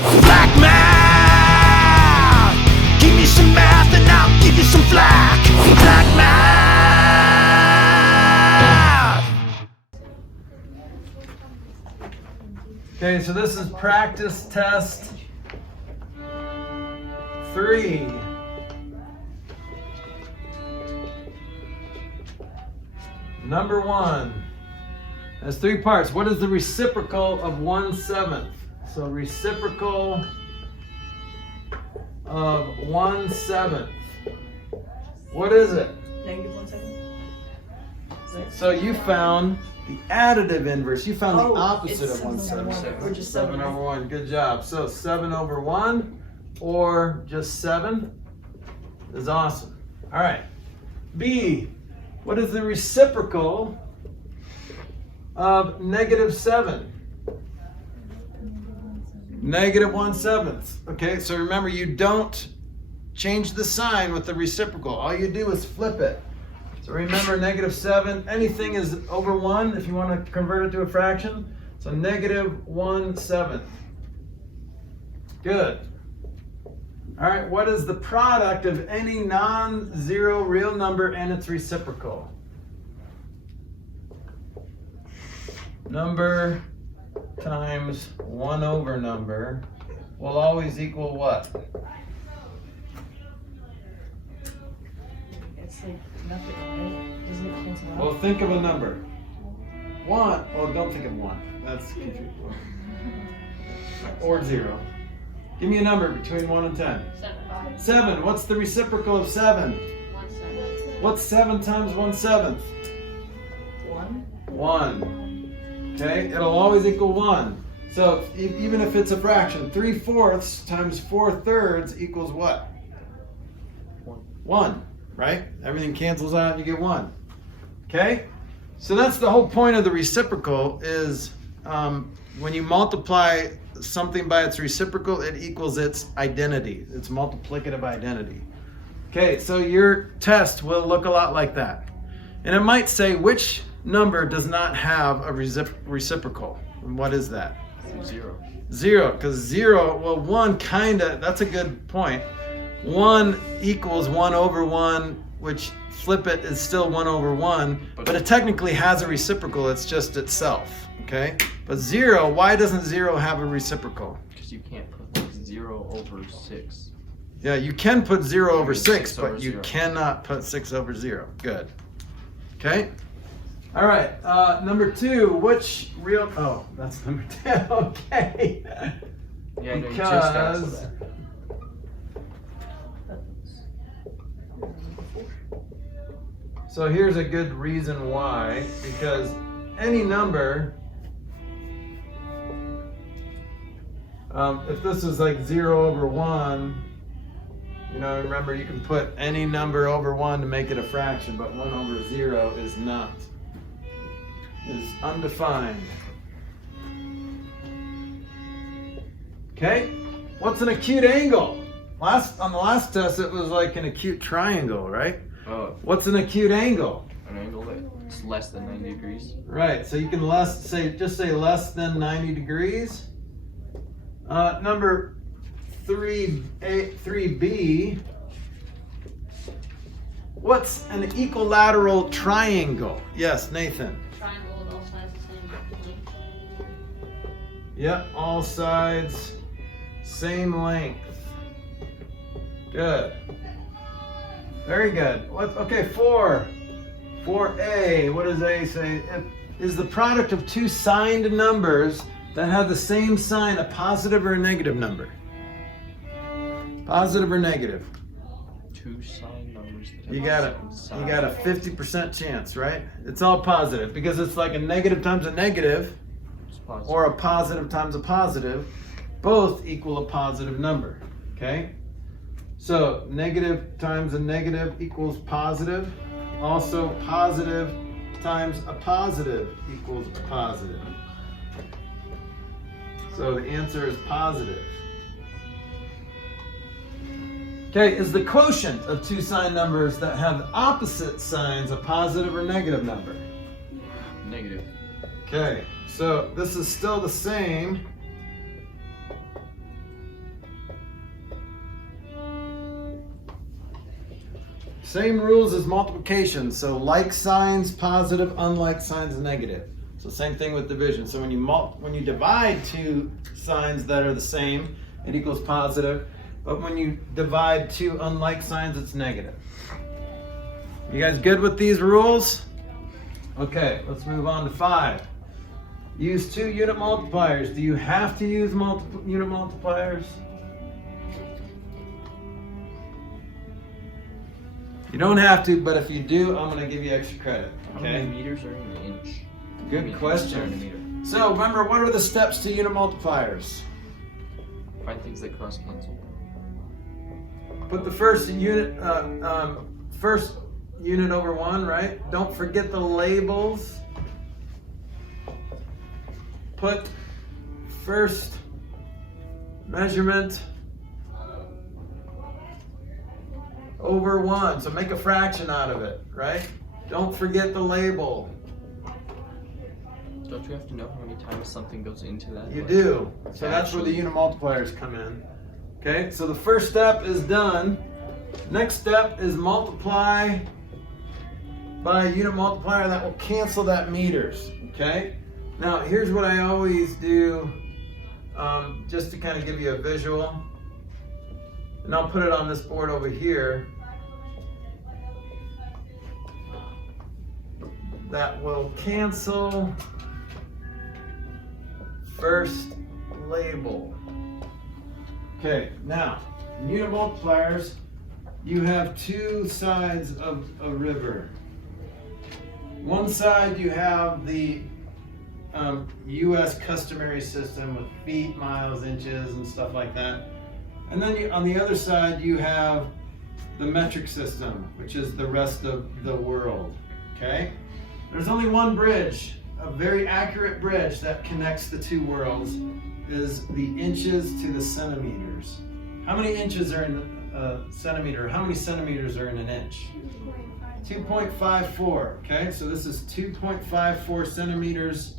Flack math! Give me some math and I'll give you some flack. Flack math! Okay, so this is practice test 3. Number 1 has 3 parts. What is the reciprocal of 1/7? So reciprocal of 1/7. What is it? Negative 1/7. So you found the additive inverse. You found the opposite of 1/7. Or just 7 over 1. Good job. So 7 over 1 or just 7 is awesome. All right. B. What is the reciprocal of -7? -1/7. Okay, so remember, you don't change the sign with the reciprocal. All you do is flip it. So remember, -7, anything is over 1 if you want to convert it to a fraction. So -1/7. Good. All right, what is the product of any non-zero real number and its reciprocal? Number times 1 over number will always equal what? It's like nothing, right? Doesn't it cancel out? Well, think of a number. 1, well, don't think of 1. That's confusing. Or 0. Give me a number between 1 and 10. 7. 7. What's the reciprocal of 7? 1/7. What's 7 times 1/7? 1. 1. Okay, it'll always equal 1. So even if it's a fraction, 3/4 times 4/3 equals what? 1, right? Everything cancels out and you get 1. Okay? So that's the whole point of the reciprocal is when you multiply something by its reciprocal, it equals its identity, its multiplicative identity. Okay, so your test will look a lot like that. And it might say which number does not have a reciprocal. And what is that? 0. 0, because 0, well, 1 kinda, that's a good point. 1 equals 1 over 1, which flip it is still 1 over 1, but it technically has a reciprocal, it's just itself, okay? But 0, why doesn't 0 have a reciprocal? Because you can't put 0 over 6. Yeah, you can put 0 over 6, 6 over but you 0. cannot put 6 over 0. Good. Okay? All right, number 2, which real, oh, that's number 2, okay. Yeah, I know, you just asked Because, that. so here's a good reason why, because any number, if this is like 0 over 1, you know, remember you can put any number over 1 to make it a fraction, but 1 over 0 is not. Is undefined. Okay, what's an acute angle? On the last test, it was like an acute triangle, right? Oh, What's an acute angle? an angle that's less than 90 degrees. Right, so you can just say less than 90 degrees. Number 3B. What's an equilateral triangle? Yes, Nathan. Triangle with all sides the same length. Yep, all sides, same length. Good. Very good. Okay, 4. 4A, what does A say? Is the product of two signed numbers that have the same sign a positive or a negative number? Positive or negative? 2 signed numbers that have You the got same a 50% chance, right? It's all positive because it's like a negative times a negative It's positive. or a positive times a positive. Both equal a positive number, okay? So negative times a negative equals positive. Also positive times a positive equals a positive. So the answer is positive. Okay, is the quotient of two signed numbers that have opposite signs a positive or negative number? Negative. Okay, so this is still the same. Same rules as multiplication. So like signs, positive, unlike signs, negative. So same thing with division. So when you divide two signs that are the same, it equals positive. But when you divide two unlike signs, it's negative. You guys good with these rules? Okay, let's move on to 5. Use 2 unit multipliers. Do you have to use unit multipliers? You don't have to, but if you do, I'm going to give you extra credit. How many Okay? meters are in an inch? How Good many inches are in a question. meter? So remember, what are the steps to unit multipliers? Find things that cross cancel. Put the first unit over 1, right? Don't forget the labels. Put first measurement over 1. So make a fraction out of it, right? Don't forget the label. Don't you have to know how many times something goes into that? You Like, do. So that's where the actually- unit multipliers come in. Okay, so the first step is done. Next step is multiply by a unit multiplier that will cancel that meters. Okay? Now, here's what I always do, just to kind of give you a visual. And I'll put it on this board over here. That will cancel first label. Okay, now, in unit multipliers, you have 2 sides of a river. One side you have the U.S. customary system with feet, miles, inches, and stuff like that. And then on the other side you have the metric system, which is the rest of the world. Okay? There's only one bridge, a very accurate bridge that connects the 2 worlds, is the inches to the centimeters. How many inches are in a centimeter? How many centimeters are in an inch? 2.54. Okay, so this is 2.54 centimeters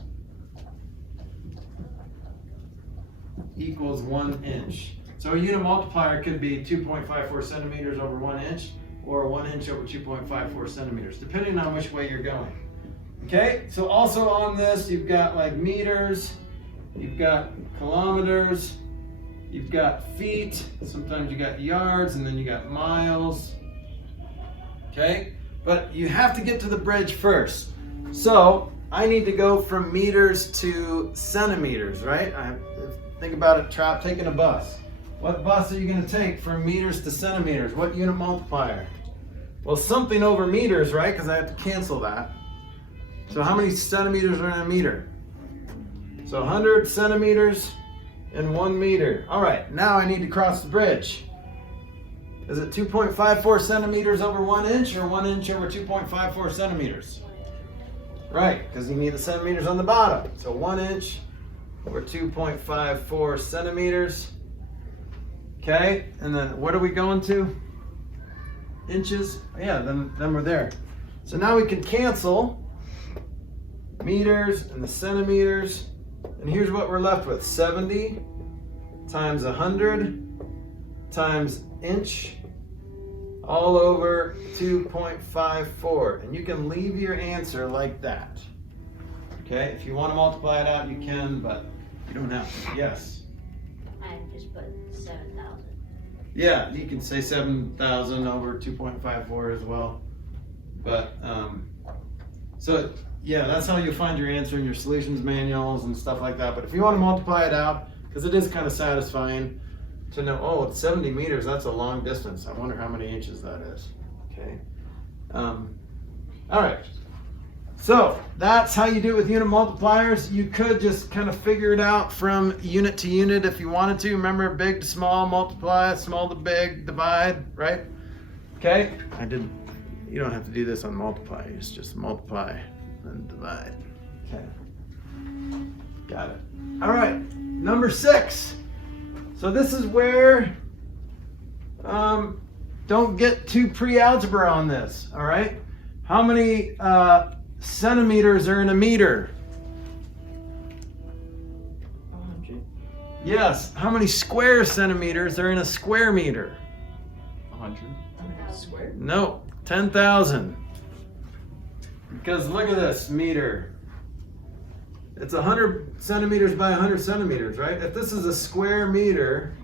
equals 1 inch. So a unit multiplier could be 2.54 centimeters over 1 inch, or 1 inch over 2.54 centimeters, depending on which way you're going. Okay, so also on this, you've got like meters, you've got kilometers, you've got feet, sometimes you got yards, and then you got miles. Okay, but you have to get to the bridge first. So I need to go from meters to centimeters, right? Think about it, taking a bus. What bus are you going to take from meters to centimeters? What unit multiplier? Well, something over meters, right? Because I have to cancel that. So how many centimeters are in a meter? So 100 centimeters in 1 meter. All right, now I need to cross the bridge. Is it 2.54 centimeters over 1 inch, or 1 inch over 2.54 centimeters? Right, because you need the centimeters on the bottom. So 1 inch over 2.54 centimeters. Okay, and then what are we going to? Inches? Yeah, then we're there. So now we can cancel meters and the centimeters. And here's what we're left with. 70 times 100 times inch all over 2.54. And you can leave your answer like that. Okay, if you want to multiply it out, you can, but you don't have to. Yes? I just put 7,000. Yeah, you can say 7,000 over 2.54 as well. But, so yeah, that's how you find your answer in your solutions manuals and stuff like that. But if you want to multiply it out, because it is kind of satisfying to know, oh, it's 70 meters, that's a long distance. I wonder how many inches that is. Okay. All right. So that's how you do it with unit multipliers. You could just kind of figure it out from unit to unit if you wanted to. Remember, big to small, multiply, small to big, divide, right? Okay. You don't have to do this on multiply. You just multiply and divide. Okay. Got it. All right. Number 6. So this is where, don't get too pre-algebra on this. All right. How many centimeters are in a meter? 100. Yes. How many square centimeters are in a square meter? 100. Square? No. 10,000. Because look at this meter. It's 100 centimeters by 100 centimeters, right? If this is a square meter,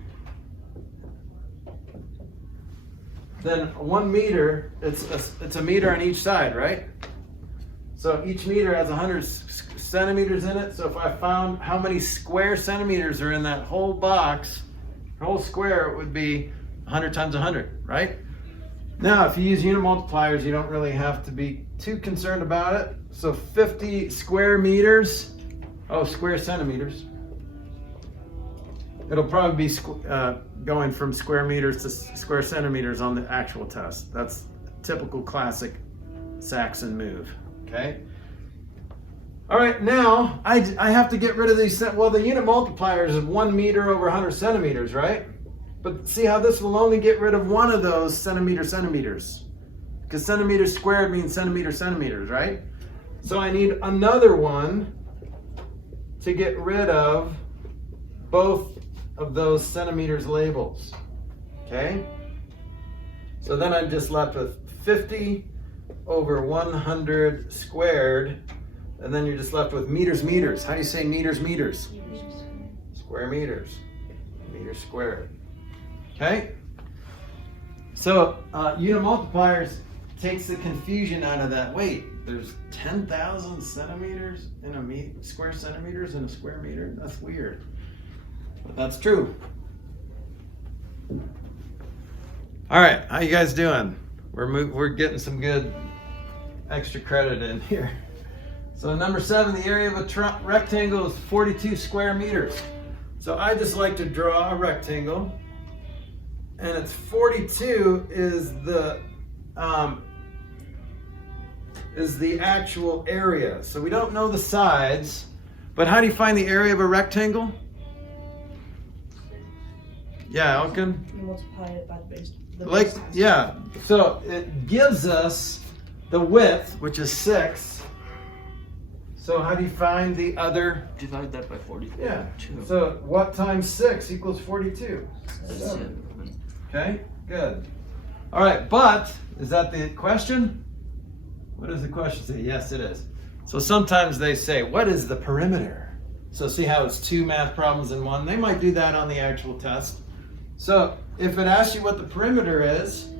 then 1 meter, it's a meter on each side, right? So each meter has 100 centimeters in it. So if I found how many square centimeters are in that whole box, the whole square, it would be 100 times 100, right? Now, if you use unit multipliers, you don't really have to be too concerned about it. So 50 square meters, square centimeters. It'll probably be going from square meters to square centimeters on the actual test. That's a typical classic Saxon move, okay? All right, now I have to get rid of these. Well, the unit multipliers is 1 meter over 100 centimeters, right? But see how this will only get rid of one of those centimeters. Because centimeters squared means centimeters, right? So I need another one to get rid of both of those centimeters labels, okay? So then I'm just left with 50 over 100 squared, and then you're just left with meters. How do you say meters? Square meters, meters squared, okay? So unit multipliers takes the confusion out of that. Wait, there's 10,000 centimeters in a square centimeters in a square meter? That's weird. But that's true. All right, how you guys doing? We're getting some good extra credit in here. So number 7, the area of a rectangle is 42 square meters. So I just like to draw a rectangle, and it's 42 is the actual area. So we don't know the sides, but how do you find the area of a rectangle? Yeah, Elkin? You multiply it by the base. Yeah, so it gives us the width, which is 6. So how do you find the other? Divide that by 40. Yeah. 2. So what times 6 equals 42? 7. Okay, good. All right, but is that the question? What does the question say? Yes, it is. So sometimes they say, what is the perimeter? So see how it's 2 math problems in one? They might do that on the actual test. So if it asks you what the perimeter is,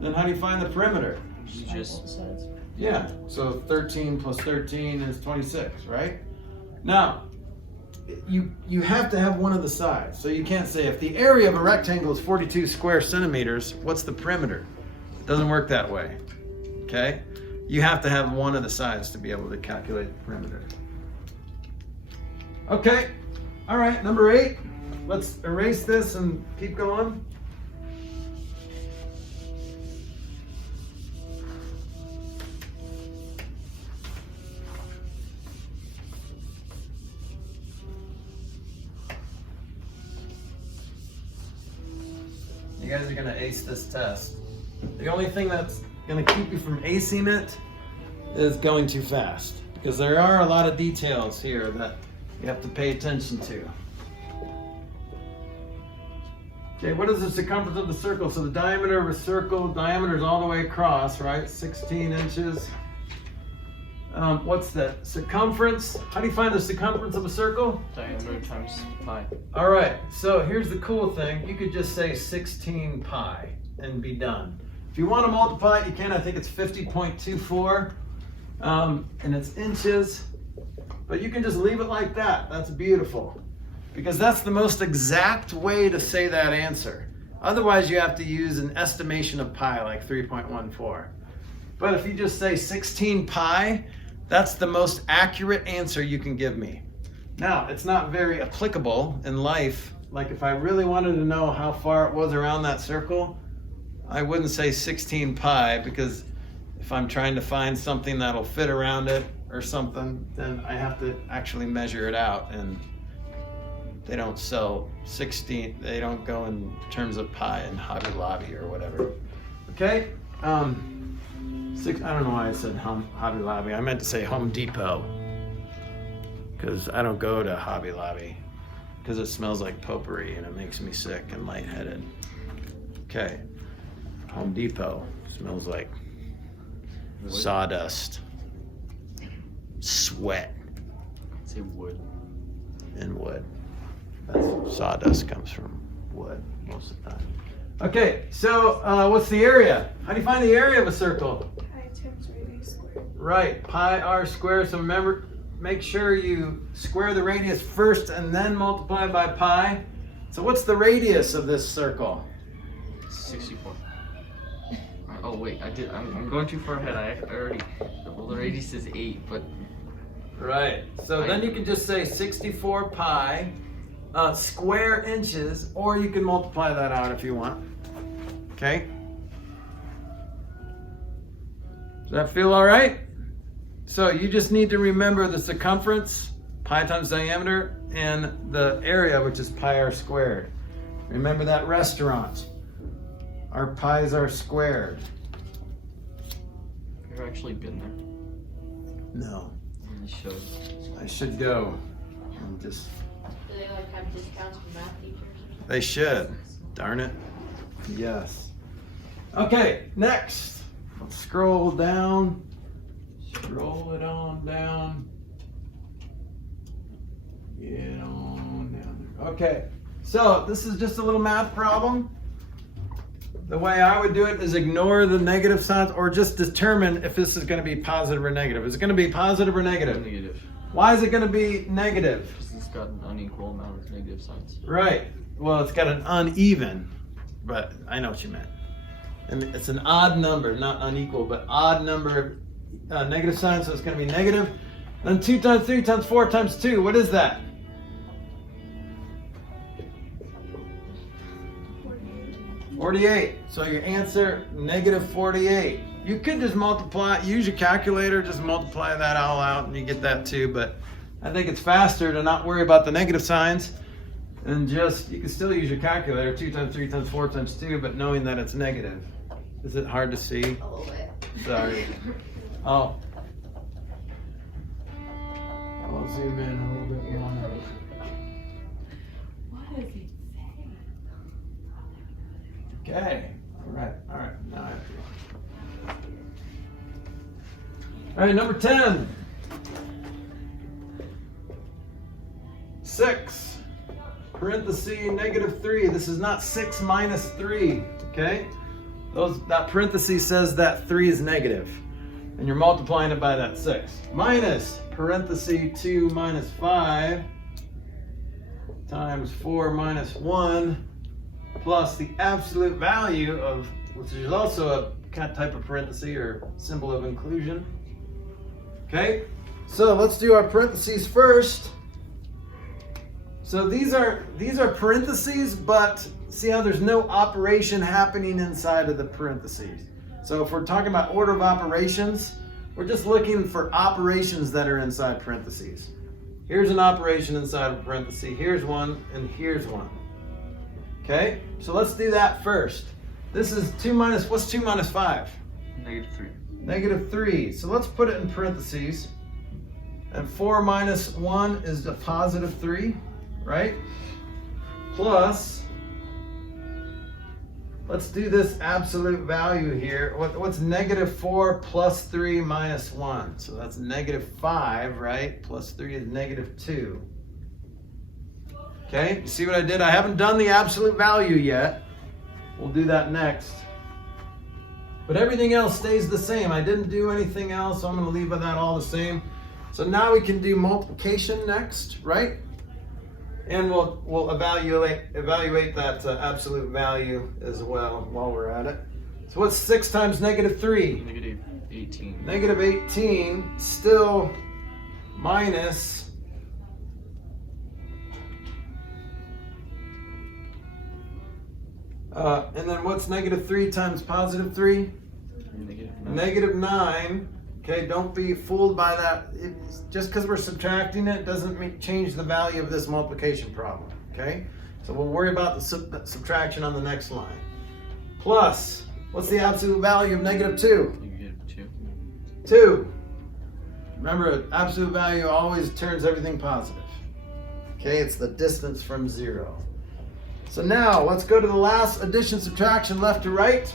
then how do you find the perimeter? You just Yeah, so 13 plus 13 is 26, right? Now, you have to have one of the sides. So you can't say if the area of a rectangle is 42 square centimeters, what's the perimeter? It doesn't work that way, okay? You have to have one of the sides to be able to calculate the perimeter. Okay, all right, number 8. Let's erase this and keep going. You guys are going to ace this test. The only thing that's going to keep you from acing it is going too fast, because there are a lot of details here that you have to pay attention to. Okay, what is the circumference of the circle? So the diameter of a circle, diameter is all the way across, right? 16 inches. What's that? Circumference. How do you find the circumference of a circle? diameter times pi. All right, so here's the cool thing. You could just say 16 pi and be done. If you want to multiply it, you can. I think it's 50.24, and it's inches. But you can just leave it like that. That's beautiful. Because that's the most exact way to say that answer. Otherwise, you have to use an estimation of pi, like 3.14. But if you just say 16 pi, that's the most accurate answer you can give me. Now, it's not very applicable in life. Like if I really wanted to know how far it was around that circle, I wouldn't say 16 pi, because if I'm trying to find something that'll fit around it or something, then I have to actually measure it out, and they don't sell 16, they don't go in terms of pi in Hobby Lobby or whatever. Okay? I don't know why I said Hobby Lobby. I meant to say Home Depot, because I don't go to Hobby Lobby because it smells like potpourri and it makes me sick and lightheaded. Okay. Home Depot. Smells like Wood? sawdust, sweat, I'd say wood. and wood. That's, sawdust comes from wood most of the time. Okay, so what's the area? How do you find the area of a circle? Pi times radius squared. Right, pi r squared. So remember, make sure you square the radius first and then multiply by pi. So what's the radius of this circle? 64. Oh wait, I'm going too far ahead. I already. Well, the radius is 8, but. Right. So then you can just say 64 pi square inches, or you can multiply that out if you want. Okay? Does that feel all right? So you just need to remember the circumference, pi times diameter, and the area, which is pi r squared. Remember that restaurant. Our pi's are squared. Have you actually been there? No. You should. I should go. And just Do they like have discounts for math teachers? They should. Darn it. Yes. Okay, next. Let's scroll down. Scroll it on down. Get on down there. Okay, so this is just a little math problem. The way I would do it is ignore the negative signs or just determine if this is going to be positive or negative. Is it going to be positive or negative? Negative. Why is it going to be negative? Because it's got an unequal amount of negative signs. Right. Well, it's got an uneven, but I know what you meant. And it's an odd number, not unequal, but odd number of negative signs, so it's going to be negative. Then 2 times 3 times 4 times 2, what is that? 48. So your answer, negative 48. You could just multiply, use your calculator, just multiply that all out and you get that too, but I think it's faster to not worry about the negative signs and just, you can still use your calculator, 2 times 3 times 4 times 2, but knowing that it's negative. Is it hard to see? A little bit. Sorry. Oh. I'll zoom in a little bit more. What is he saying? Okay. All right. Now I have to. All right, number 10. 6, parenthesis, negative 3. This is not 6 minus 3, okay? That parenthesis says that 3 is negative, and you're multiplying it by that 6. Minus, parenthesis, 2 minus 5 times 4 minus 1 plus the absolute value of, which is also a kind of type of parenthesis or symbol of inclusion. Okay, so let's do our parentheses first. So these are parentheses, but see how there's no operation happening inside of the parentheses. So if we're talking about order of operations, we're just looking for operations that are inside parentheses. Here's an operation inside of a parenthesis, here's one, and here's one. Okay, so let's do that first. This is 2 minus, what's 2 minus 5? Negative 3. Negative 3. So let's put it in parentheses. And 4 minus 1 is a positive 3, right? Plus, let's do this absolute value here. What's negative 4 plus 3 minus 1? So that's negative 5, right? Plus 3 is negative 2. Okay, you see what I did? I haven't done the absolute value yet. We'll do that next. But everything else stays the same. I didn't do anything else, so I'm going to leave that all the same. So now we can do multiplication next, right? And we'll evaluate that absolute value as well while we're at it. So what's 6 times negative 3? Negative 18. Negative 18, still minus and then what's negative 3 times positive 3? Negative 9. Negative 9. Okay, don't be fooled by that. Just because we're subtracting it doesn't change the value of this multiplication problem. Okay, so we'll worry about the subtraction on the next line. Plus, what's the absolute value of negative 2? Negative 2. 2. Remember, absolute value always turns everything positive. Okay, it's the distance from 0. So now let's go to the last addition subtraction left to right.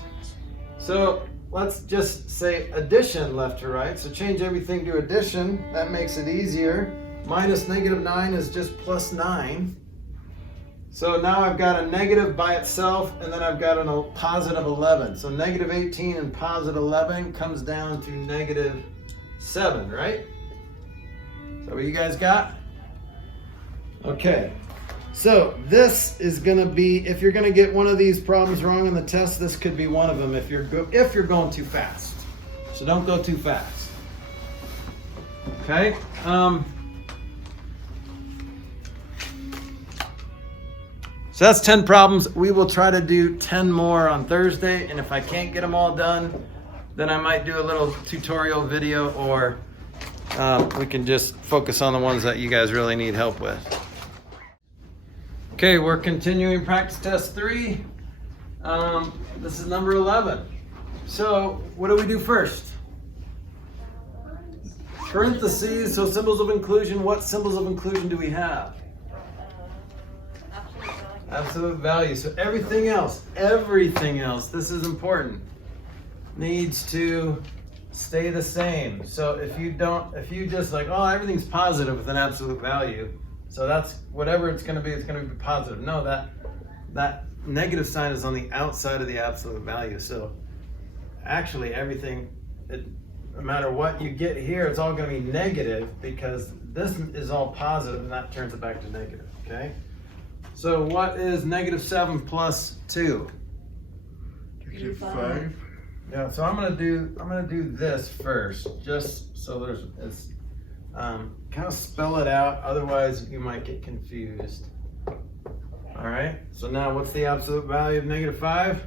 So let's just say addition left to right. So change everything to addition. That makes it easier. Minus -9 is just plus 9. So now I've got a negative by itself, and then I've got a positive 11. So negative 18 and positive 11 comes down to -7, right? Is that what you guys got? Okay. So this is going to be, if you're going to get one of these problems wrong on the test, this could be one of them if you're going too fast. So don't go too fast. Okay. So that's 10 problems. We will try to do 10 more on Thursday, and if I can't get them all done, then I might do a little tutorial video, or we can just focus on the ones that you guys really need help with. Okay, we're continuing practice test 3. This is number 11. So what do we do first? Parentheses, so symbols of inclusion. What symbols of inclusion do we have? Absolute value. So everything else, this is important, needs to stay the same. So if you just like, oh, everything's positive with an absolute value, so that's whatever it's going to be positive. No, that negative sign is on the outside of the absolute value. So actually everything, no matter what you get here, it's all going to be negative, because this is all positive and that turns it back to negative, okay? So what is -7 plus 2? -5. Yeah, so I'm gonna do this first, just so it's kind of spell it out. Otherwise, you might get confused. All right. So now, what's the absolute value of -5?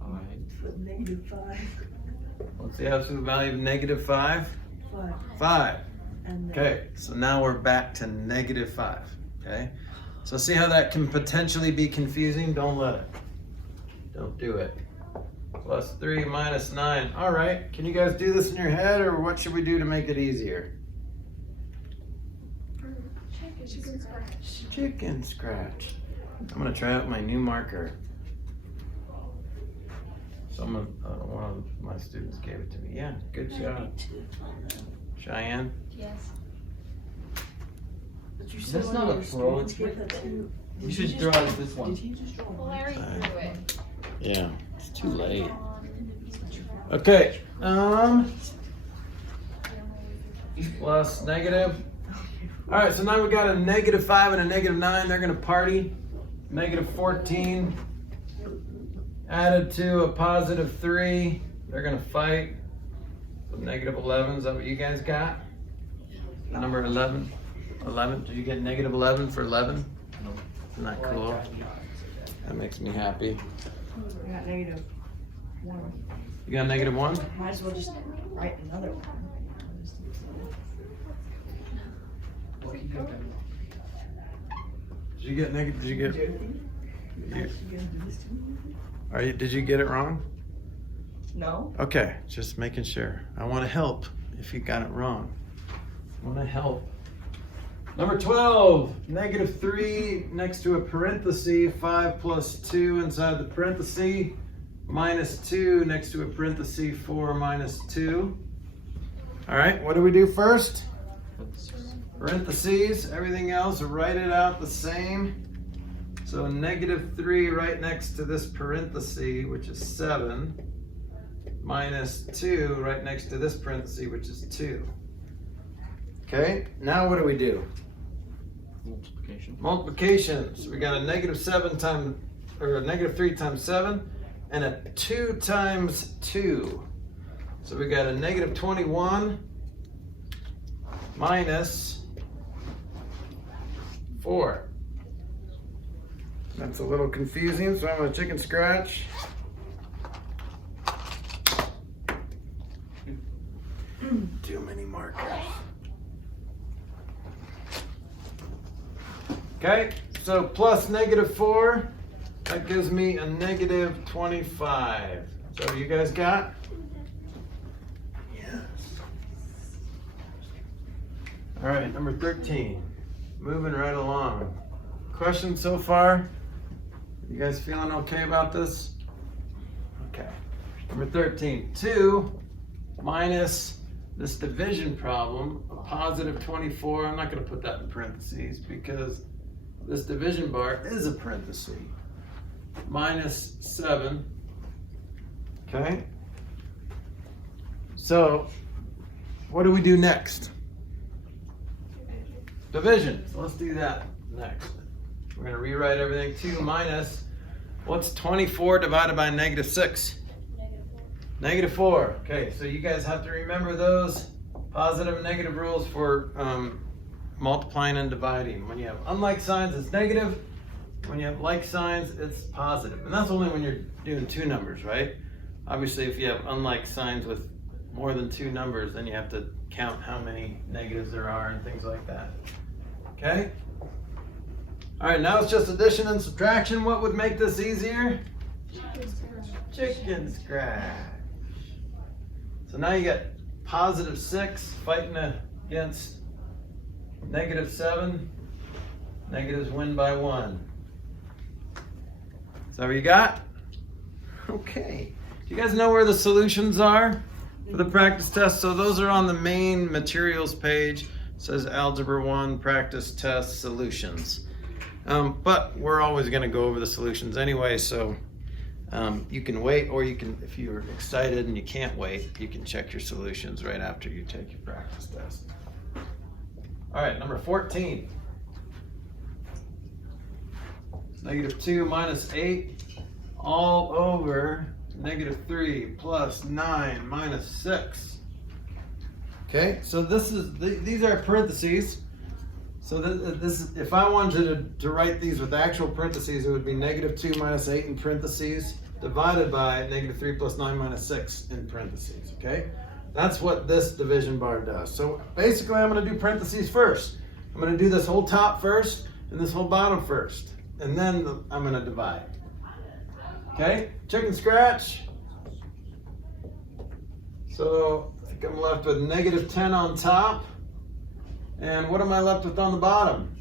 -5. What's the absolute value of -5? 5. 5. And Okay. So now we're back to -5. Okay. So see how that can potentially be confusing? Don't let it. Don't do it. Plus 3 minus 9. All right. Can you guys do this in your head, or what should we do to make it easier? Chicken scratch. Chicken scratch. I'm gonna try out my new marker. One of my students gave it to me. Yeah, good job. Cheyenne. Yes. But you That's not a pro. You should draw it this one. Did he just draw Well, I already drew it. Yeah, it's too late. Okay. Plus negative. All right, so now we got a -5 and a -9. They're gonna party. -14 added to a +3. They're gonna fight. So -11. Is that what you guys got? Number 11. 11. Did you get -11 for 11? No. Isn't that cool? That makes me happy. I got -1. You got -1? Might as well just write another one. Did you get negative? Did you get? Did you get it wrong? No. Okay, just making sure. I want to help if you got it wrong. I want to help. Number 12, -3 next to a parenthesis, 5 plus 2 inside the parenthesis, -2 next to a parenthesis, 4 minus 2. All right, what do we do first? Parentheses, everything else, write it out the same. So -3 right next to this parenthesis, which is 7, -2 right next to this parenthesis, which is 2. Okay, now what do we do? Multiplication. Multiplication. So we got a -7 times, or a -3 times 7, and a 2 times 2. So we got a -21 minus 4. That's a little confusing, so I'm gonna chicken scratch. Too many markers. Okay, so plus -4, that gives me a -25. So you guys got? Yes. All right, number 13. Moving right along. Questions so far? You guys feeling okay about this? Okay. Number 13, 2 minus this division problem, a positive 24. I'm not going to put that in parentheses because this division bar is a parenthesis. Minus 7. Okay. So, what do we do next? Division. So let's do that next. We're going to rewrite everything. 2 minus, what's 24 divided by negative 6? Negative 4. Okay, so you guys have to remember those positive and negative rules for multiplying and dividing. When you have unlike signs, it's negative. When you have like signs, it's positive. And that's only when you're doing two numbers, right? Obviously, if you have unlike signs with more than two numbers, then you have to count how many negatives there are and things like that. Okay? All right, now it's just addition and subtraction. What would make this easier? Chicken scratch. So now you got positive 6 fighting against negative 7. Negatives win by 1. Is that what you got? Okay. Do you guys know where the solutions are for the practice test? So those are on the main materials page. It says Algebra 1 practice test solutions. But we're always going to go over the solutions anyway, so you can wait, or you can, if you're excited and you can't wait, you can check your solutions right after you take your practice test. All right, number 14. Negative 2 minus 8 all over negative 3 plus 9 minus 6. Okay, so this is these are parentheses. So this is, if I wanted to write these with actual parentheses, it would be negative 2 minus 8 in parentheses divided by negative 3 plus 9 minus 6 in parentheses. Okay, that's what this division bar does. So basically, I'm going to do parentheses first. I'm going to do this whole top first and this whole bottom first, and then I'm going to divide. Okay, chicken scratch. So I think I'm left with negative 10 on top. And what am I left with on the bottom?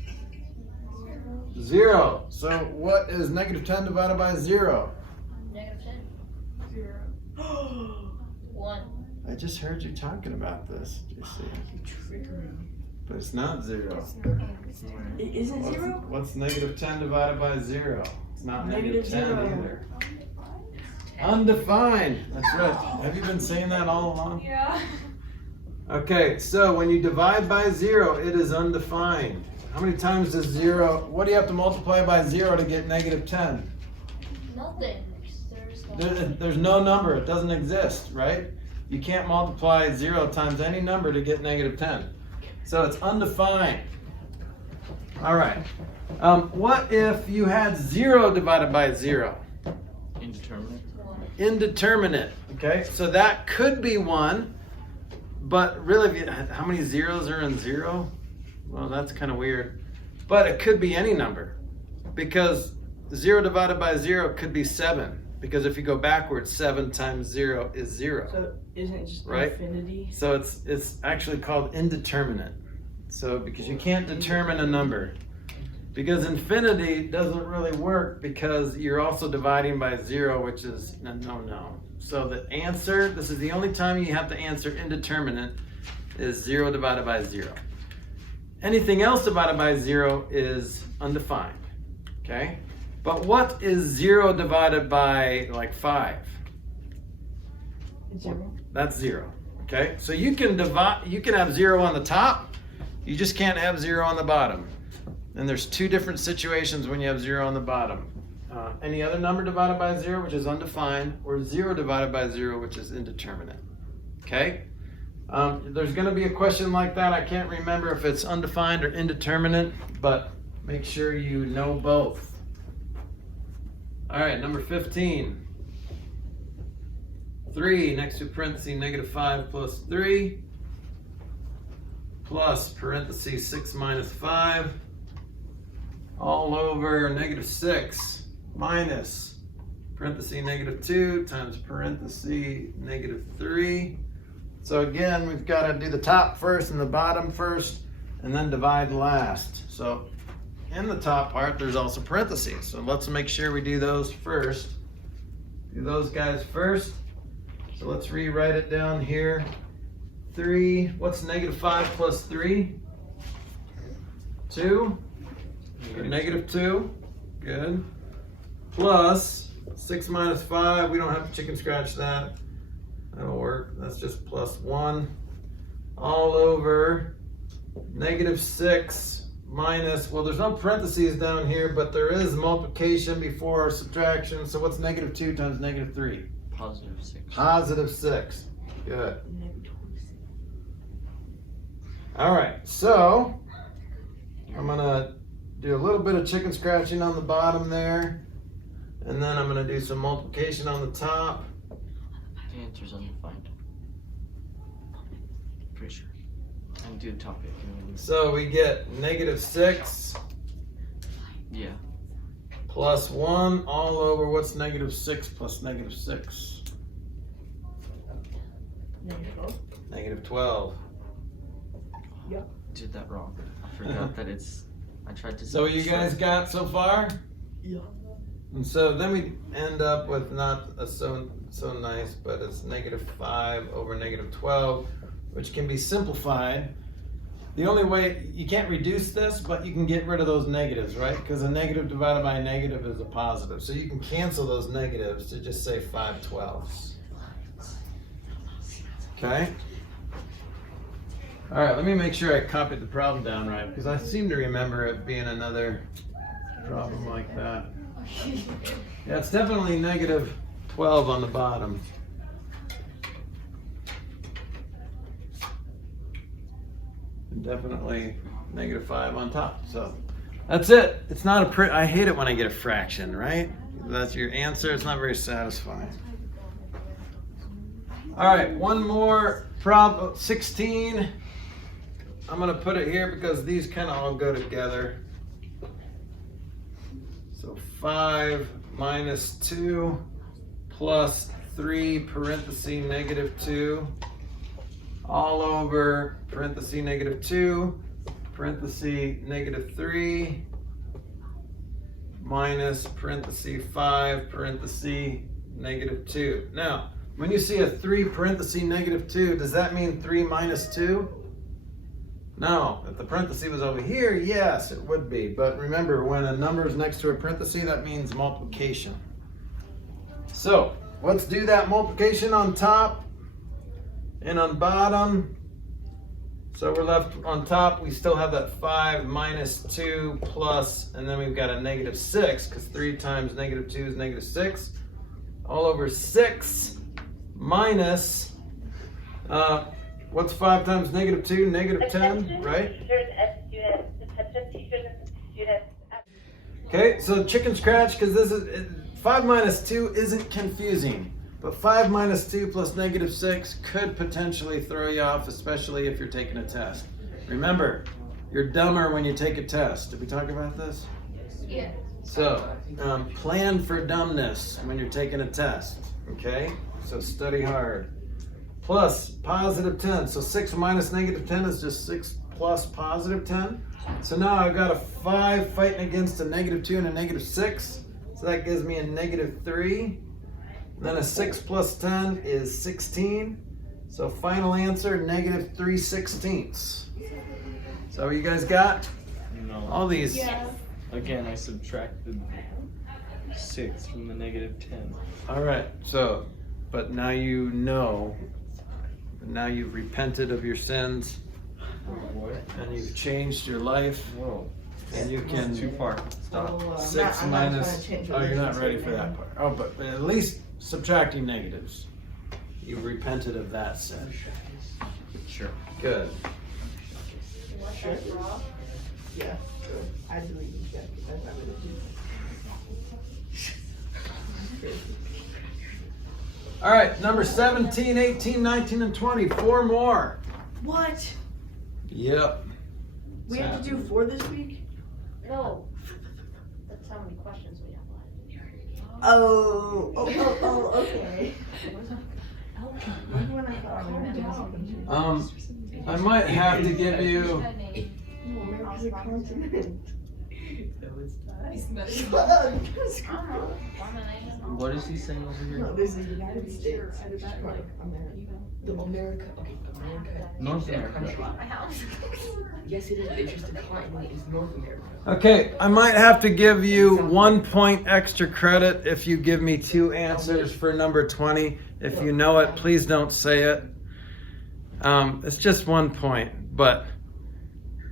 0. So what is negative 10 divided by 0? Negative 10. 0. 1. I just heard you talking about this, JC. But it's not 0. Isn't 0? What's negative 10 divided by 0? It's not negative 10 0. either. Undefined. That's right. Have you been saying that all along? Yeah. Okay, so when you divide by 0, it is undefined. How many times does 0, what do you have to multiply by 0 to get negative 10? Nothing. There's no number, it doesn't exist, right? You can't multiply 0 times any number to get negative 10. So it's undefined. All right. What if you had 0 divided by 0? Indeterminate. Indeterminate, okay? So that could be 1. But really, how many zeros are in 0? Well, that's kind of weird. But it could be any number, because 0 divided by 0 could be 7. Because if you go backwards, 7 times 0 is 0. So isn't it just right? infinity? So it's actually called indeterminate. So because you can't determine a number. Because infinity doesn't really work because you're also dividing by 0, which is no. So the answer, this is the only time you have to answer indeterminate, is 0 divided by 0. Anything else divided by 0 is undefined, okay? But what is 0 divided by like 5? 0. That's 0, okay? So you can have 0 on the top, you just can't have 0 on the bottom. And there's two different situations when you have 0 on the bottom. Any other number divided by 0, which is undefined, or 0 divided by 0, which is indeterminate. Okay? There's going to be a question like that. I can't remember if it's undefined or indeterminate, but make sure you know both. All right, number 15. 3 next to parenthesis negative 5 plus 3 plus parenthesis 6 minus 5 all over negative 6 minus parenthesis negative 2 times parenthesis negative 3. So again, we've got to do the top first and the bottom first, and then divide last. So in the top part, there's also parentheses. So let's make sure we do those first. do those guys first. So let's rewrite it down here. 3, what's negative 5 plus 3? 2? Or negative 2. Good. Plus 6 minus 5. We don't have to chicken scratch that. That'll work. That's just plus 1. All over negative 6 minus, well, there's no parentheses down here, but there is multiplication before subtraction. So what's negative 2 times negative 3? Positive 6. Positive 6. Good. All right, so I'm gonna do a little bit of chicken scratching on the bottom there, and then I'm gonna do some multiplication on the top. The answer's undefined. Pretty sure. And do the topic. So we get negative 6 Yeah. plus 1 all over what's negative 6 plus negative 6? Negative 12. Did that wrong. I forgot that it's. I tried to. So you guys got so far? Yeah. And so then we end up with not a so nice, but it's negative 5 over negative 12, which can be simplified. The only way, you can't reduce this, but you can get rid of those negatives, right? Because a negative divided by a negative is a positive. So you can cancel those negatives to just say 5/12. Okay? All right, let me make sure I copied the problem down right, because I seem to remember it being another problem like that. Yeah, it's definitely negative 12 on the bottom. And definitely negative 5 on top. So that's it. It's not a I hate it when I get a fraction, right? That's your answer. It's not very satisfying. All right, one more problem, 16. I'm gonna put it here because these kind of all go together. So 5 minus 2 plus 3 parenthesis negative 2 all over parenthesis negative 2 parenthesis negative 3 minus parenthesis 5 parenthesis negative 2. Now, when you see a 3 parenthesis negative 2, does that mean 3 minus 2? No, if the parenthesis was over here, yes, it would be. But remember, when a number is next to a parenthesis, that means multiplication. So let's do that multiplication on top and on bottom. So we're left on top, we still have that 5 minus 2 plus, and then we've got a negative 6, because 3 times negative 2 is negative 6. All over 6 minus, what's 5 times negative 2? Negative 10, right? Okay, so chicken scratch, because this is 5 minus 2 isn't confusing, but 5 minus 2 plus negative 6 could potentially throw you off, especially if you're taking a test. Remember, you're dumber when you take a test. Did we talk about this? Yeah. So, plan for dumbness when you're taking a test, okay? So study hard. Plus positive 10. So 6 minus negative 10 is just 6 plus positive 10. So now I've got a 5 fighting against a negative 2 and a negative 6. So that gives me a negative 3. Then a 6 plus 10 is 16. So final answer, negative 3/16. So you guys got No. all these? Yeah. Again, I subtracted 6 from the negative 10. All right, so, but now you know, now you've repented of your sins, What? and you've changed your life, Whoa. and you can, Too far. Stop. 6 minus, oh, you're not ready for that part. Oh, but at least subtracting negatives. You've repented of that sin. Sure. Good. Sure. Yeah. I believe you said that's not what it is. All right, number 17, 18, 19, and 20. 4 more. What? Yep. We have to do 4 this week? No. That's how many questions we have left. Oh, okay. When I thought we were doing something. I might have to give you, No, maybe it's a consonant. Shut up. I don't know. Lemonade. What is he saying over here? No, there's the United States. America. Okay, America. North is a America. country. My house. Yes, it is. It's just the continent is North America. Okay, I might have to give you 1 point extra credit if you give me 2 answers for number 20. If you know it, please don't say it. It's just 1 point, but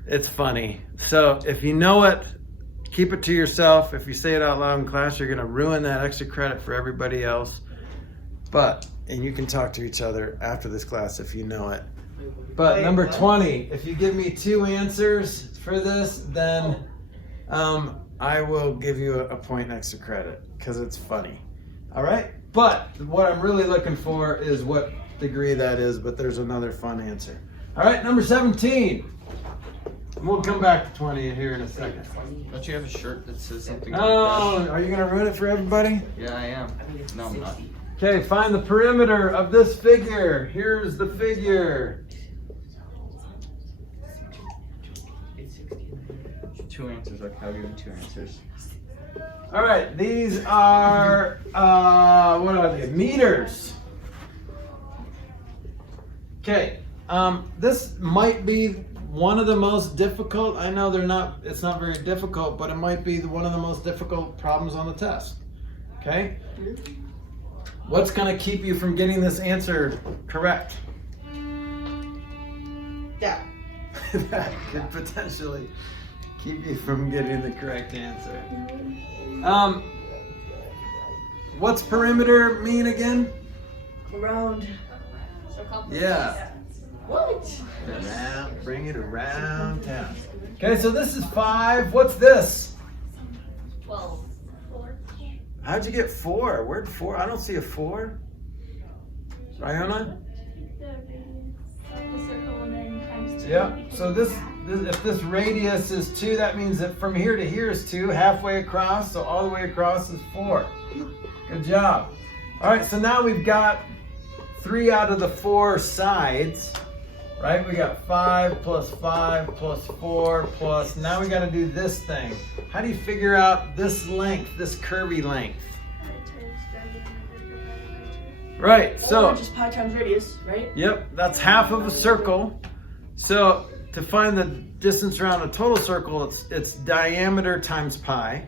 it's funny. So if you know it, keep it to yourself. If you say it out loud in class, you're going to ruin that extra credit for everybody else. And you can talk to each other after this class if you know it. But number 20, if you give me 2 answers for this, then I will give you a point extra credit because it's funny. All right? But what I'm really looking for is what degree that is, but there's another fun answer. All right, number 17. And we'll come back to 20 here in a second. Don't you have a shirt that says something Oh, like are you going to ruin it for everybody? that? Yeah, I am. No, I'm not. Okay, find the perimeter of this figure. Here's the figure. 2 answers. Okay, I'll give you 2 answers. All right, these are, what are they? Meters. Okay, this might be one of the most difficult. I know it's not very difficult, but it might be one of the most difficult problems on the test. Okay? What's going to keep you from getting this answer correct? Yeah. That could potentially keep you from getting the correct answer. What's perimeter mean again? Around. Yeah. What? Around, bring it around town. Okay, so this is 5. What's this? 12. 4. How'd you get 4? Where'd 4? I don't see a 4. Iona? Yeah. So this, if this radius is 2, that means that from here to here is 2, halfway across, so all the way across is 4. Good job. All right, so now we've got 3 out of the 4 sides, right? We got 5 plus 5 plus 4 plus, now we got to do this thing. How do you figure out this length, this curvy length? Right, so. Or just pi times radius, right? Yep, that's half of a circle. So to find the distance around a total circle, it's diameter times pi.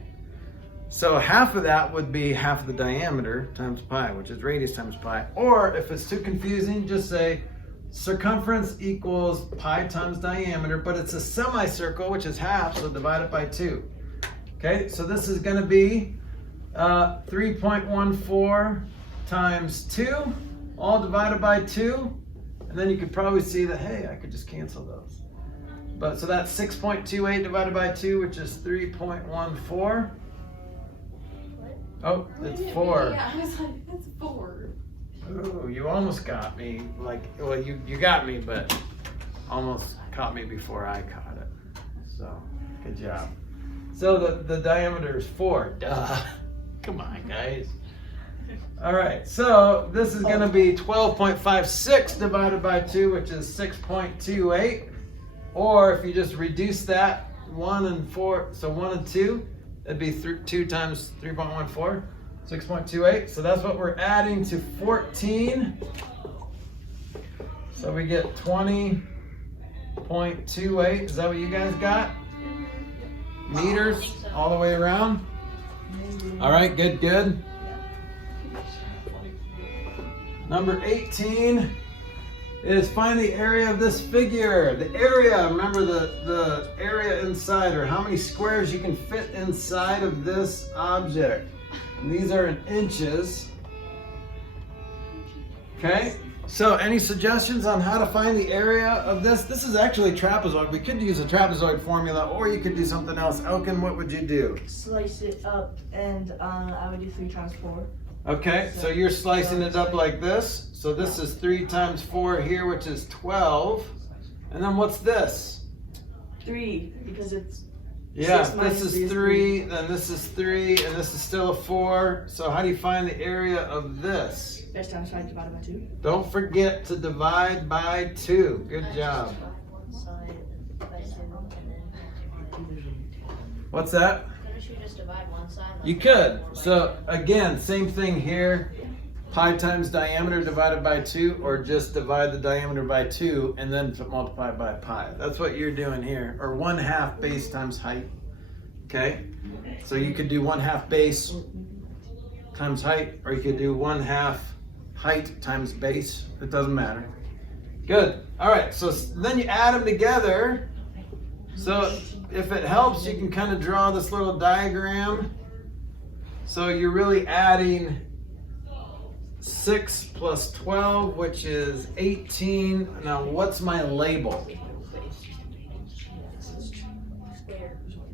So half of that would be half of the diameter times pi, which is radius times pi. Or if it's too confusing, just say circumference equals pi times diameter, but it's a semicircle, which is half, so divide it by 2. Okay, so this is going to be 3.14 times 2, all divided by 2. And then you could probably see that, hey, I could just cancel those. But so that's 6.28 divided by 2, which is 3.14. Oh, it's 4. Yeah, I was like, that's 4. Ooh, you almost got me. Like, well, you got me, but almost caught me before I caught it. So, good job. So the diameter is 4. Duh. Come on, guys. All right, so this is going to be 12.56 divided by 2, which is 6.28. Or if you just reduce that, 1 and 4, so 1 and 2, that'd be 2 times 3.14, 6.28. So that's what we're adding to 14. So we get 20.28. Is that what you guys got? Meters all the way around? All right, good, good. Number 18 is find the area of this figure. The area, remember the area inside, or how many squares you can fit inside of this object. And these are in inches. Okay, so any suggestions on how to find the area of this? This is actually trapezoid. We could use a trapezoid formula, or you could do something else. Elkin, what would you do? Slice it up, and I would do 3 times 4. Okay, so you're slicing it up like this. So this is 3 times 4 here, which is 12. And then what's this? 3, because it's Yeah, 6 minus this 3 is 3, then this is 3, and this is still a 4. So how do you find the area of this? X times 5 divided by 2. Don't forget to divide by 2. Good job. One side by 2 and then. What's that? Couldn't you just divide one side? Like You could. So again, same thing here. Pi times diameter divided by 2, or just divide the diameter by 2 and then multiply by pi. That's what you're doing here. Or 1/2 base times height. Okay? So you could do 1/2 base times height, or you could do 1/2 height times base. It doesn't matter. Good. All right, so then you add them together. So if it helps, you can kind of draw this little diagram. So you're really adding 6 plus 12, which is 18. Now, what's my label?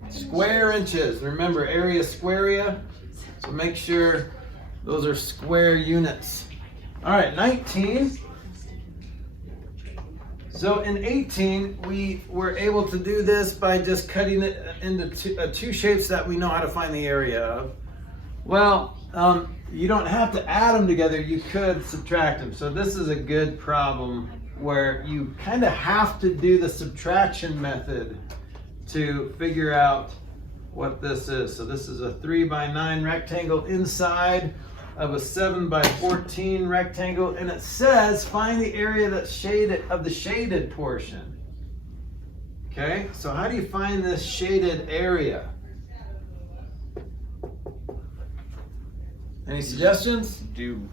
Square inches. Remember, area squarea. So make sure those are square units. All right, 19. So in 18, we were able to do this by just cutting it into two shapes that we know how to find the area of. Well, you don't have to add them together. You could subtract them. So this is a good problem where you kind of have to do the subtraction method to figure out what this is. So this is a 3x9 rectangle inside of a 7x14 rectangle, and it says find the area that's shaded of the shaded portion. Okay, so how do you find this shaded area? Any suggestions?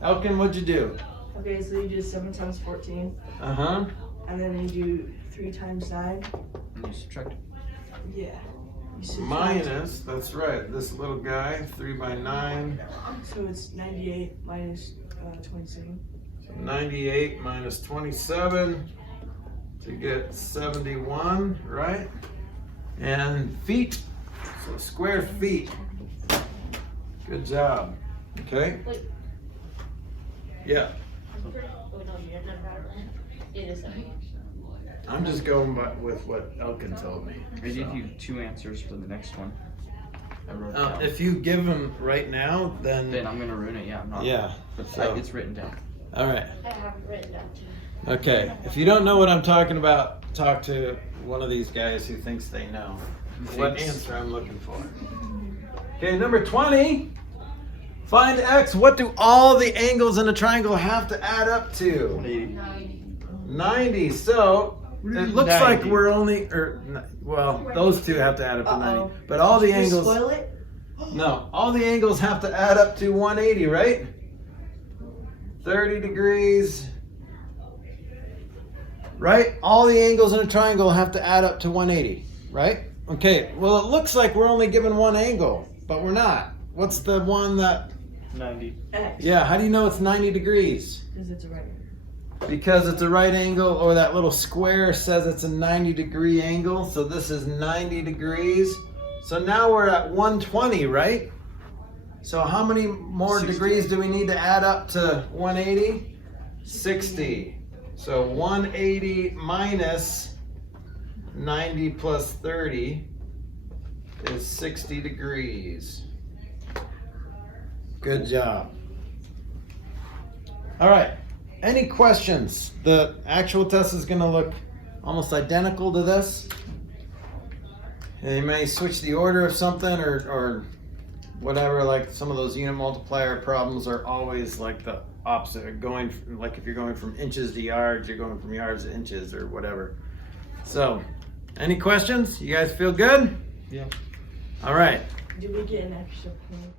Elkin, what'd you do? Okay, so you do 7 times 14, Uh-huh. and then you do 3 times 9. And you subtract. Yeah. You subtract- Minus, that's right, this little guy, 3x9. So it's 98 minus 27. 98 minus 27 to get 71, right? And feet, so square feet. Good job. Okay? Wait. Yeah, Oh, no, you never got it right. It is 7. I'm just going with what Elkin told me. I gave you 2 answers for the next one. I wrote it down. If you give them right now, Then I'm gonna ruin it. Yeah, I'm not. yeah. But So, it's written down. all right. I have it written down too. Okay. If you don't know what I'm talking about, talk to one of these guys who thinks they know what answer I'm looking for. Okay, number 20. Find x. What do all the angles in a triangle have to add up to? 90. So it looks like we're only, well, those two have to add up to 90. But all the Did you angles, spoil it? no, all the angles have to add up to 180, right? 30 degrees, right? All the angles in a triangle have to add up to 180, right? Okay, well, it looks like we're only given one angle, but we're not. What's the one that, 90. X. yeah, how do you know it's 90 degrees? Because it's a right. Because it's a right angle, or that little square says it's a 90-degree angle, so this is 90 degrees. So now we're at 120, right? So how many more 60. degrees do we need to add up to 180? 60. So 180 minus 90 plus 30 is 60 degrees. Good job. All right. Any questions? The actual test is going to look almost identical to this. And you may switch the order of something or whatever. Like some of those unit multiplier problems are always like the opposite. Like if you're going from inches to yards, you're going from yards to inches or whatever. So, any questions? You guys feel good? Yeah. All right. Do we get an extra point?